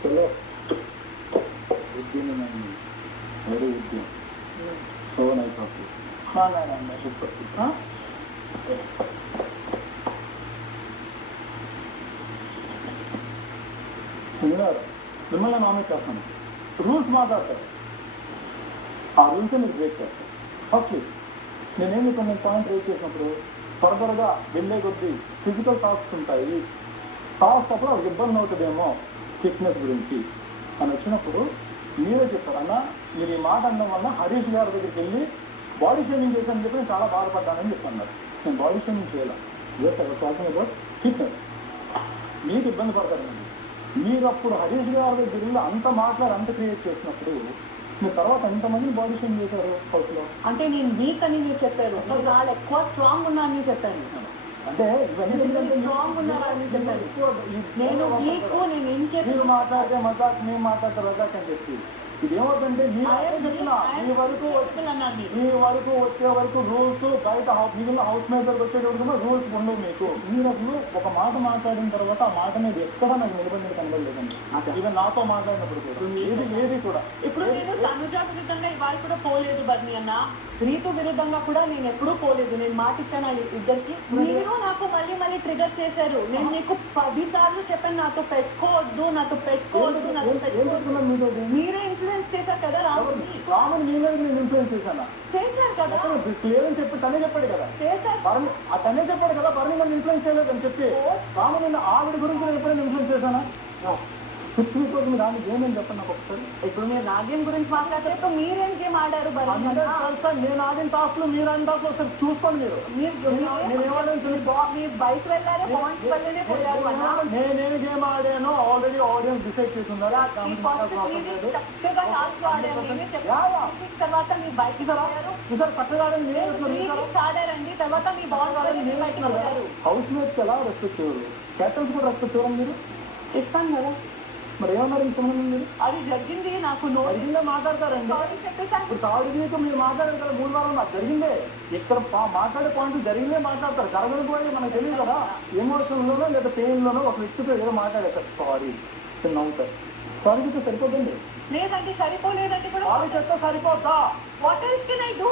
चलो उद्यमी नहीं वेरी उद्यम so nice of you super super శనివారం మిమ్మల్ని నామినేట్ చేస్తాను రూల్స్ మాట్లాడతారు ఆ రూల్సే మీరు బ్రేక్ చేస్తారు ఫస్ట్లీ నేనేం చెప్పాను నేను పాయింట్ రేట్ చేసినప్పుడు ఫర్దర్గా వెళ్ళే కొద్దీ ఫిజికల్ టాస్క్స్ ఉంటాయి టాస్క్ అప్పుడు అది ఇబ్బంది అవుతుందేమో ఫిట్నెస్ గురించి అని వచ్చినప్పుడు మీరే చెప్పారు అన్న మీరు ఈ మాట అనడం వల్ల హరీష్ గారి దగ్గరికి వెళ్ళి బాడీ షేమింగ్ చేశానని చెప్పి నేను చాలా బాధపడ్డానని చెప్పన్నారు నేను బాడీ షేమింగ్ చేయాలి yes I was talking about fitness మీకు ఇబ్బంది పడతారండి మీరు అప్పుడు హరీష్ గారి దగ్గర వెళ్ళి అంత మాట్లాడి అంత క్రియేట్ చేసినప్పుడు మీరు తర్వాత ఎంతమందిని బాడీ షేమింగ్ చేశారు హౌస్లో అంటే నేను వీక్ అని మీరు చెప్పారు చాలా ఎక్కువ స్ట్రాంగ్ ఉన్నా అని చెప్పాను అంటే ఇవన్నీ స్ట్రాంగ్ ఉన్నారని చెప్పారు నేను వీక్ నేను ఇంకేం మీరు మాట్లాడితే మజాక్ మేము మాట్లాడితే రజాక్ అని చెప్పి ఇదేమవుతుందంటే మీ వరకు వచ్చే వరకు రూల్స్ బయట మిగిలిన హౌస్ మేకర్కి వచ్చేటప్పుడు రూల్స్ ఉండవు మీకు మీరు అసలు ఒక మాట మాట్లాడిన తర్వాత ఆ మాట మీద ఎక్కడ నాకు నిలబడి కనబడలేదండి ఈవెన్ నాతో మాట్లాడినప్పుడు కూడా ఏది కూడా ఇప్పుడు నేను తనుజ విరుద్ధంగా ఇవాళ కూడా పోలేదు బర్ని అన్న రీతు విరుద్ధంగా కూడా నేను ఎప్పుడూ పోలేదు నేను మాట ఇచ్చాను ఇద్దరికి మీరు నాకు మళ్ళీ మళ్ళీ ట్రిగర్ చేశారు నేను మీకు 10 సార్లు చెప్పాను నాతో పెట్టుకోవద్దు మీరే ఇన్ఫ్లుయెన్స్ చేశారు కదా రాముని మీ మీద నేను ఇన్ఫ్లుయెన్స్ చేశాను చేశారు కదా క్లియర్ అని చెప్పి తనే చెప్పాడు కదా చేశారు తనే చెప్పాడు కదా బర్ని నన్ను ఇన్ఫ్లుయెన్స్ చేయలేదు అని చెప్పి రాముని ఆవిడ గురించి నేను ఎప్పుడైనా ఇన్ఫ్లుయెన్స్ చేశానా 6 వీక్ కోసం మీరు ఆమె గేమ్ అని చెప్పండి నాకు ఒకసారి ఇప్పుడు మీరు నా గేమ్ గురించి మాట్లాడితే మీరేం గేమ్ ఆడారు నేను ఆడిన టాస్క్లు మీరు ఆడిన టాస్క్లు ఒకసారి చూసుకోండి మీరు బైక్ వెళ్ళారు పాయింట్స్ వల్లనే పోయారు నేనేం గేమ్ ఆడానో ఆల్రెడీ ఆడియన్స్ డిసైడ్ చేసి ఉన్నారు చక్కగా టాస్క్ ఆడారు తర్వాత మీ బైక్ చక్కగా ఆడారండి తర్వాత మీ బాల్ బయటకు వెళ్ళారు హౌస్ మేట్స్ ఎలా రెస్పెక్ట్ చేయరు క్యాప్టన్స్ కూడా రెస్పెక్ట్ చేయరు మీరు ఇస్తాను కదా మరి ఏమన్నారు ఈ సంబంధం మీరు అది జరిగింది నాకు జరిగిందే మాట్లాడతారండి ఇప్పుడు థర్డ్ వీక్ మీరు మాట్లాడారు కదా 3 వారాలు నాకు జరిగిందే ఇక్కడ మాట్లాడే పాయింట్ జరిగిందే మాట్లాడతారు జరగదు కూడా మనకు తెలియదు కదా ఎమోషన్లోనో లేదా పెయిన్లోనో ఒక వ్యక్తితో ఏదో మాట్లాడేస్తారు సారీ నవ్వుతారు సారీ చెప్తే సరిపోతుంది లేదంటే సరిపోలేదంటే కూడా సారీ చెప్తే సరిపోతా what else can I do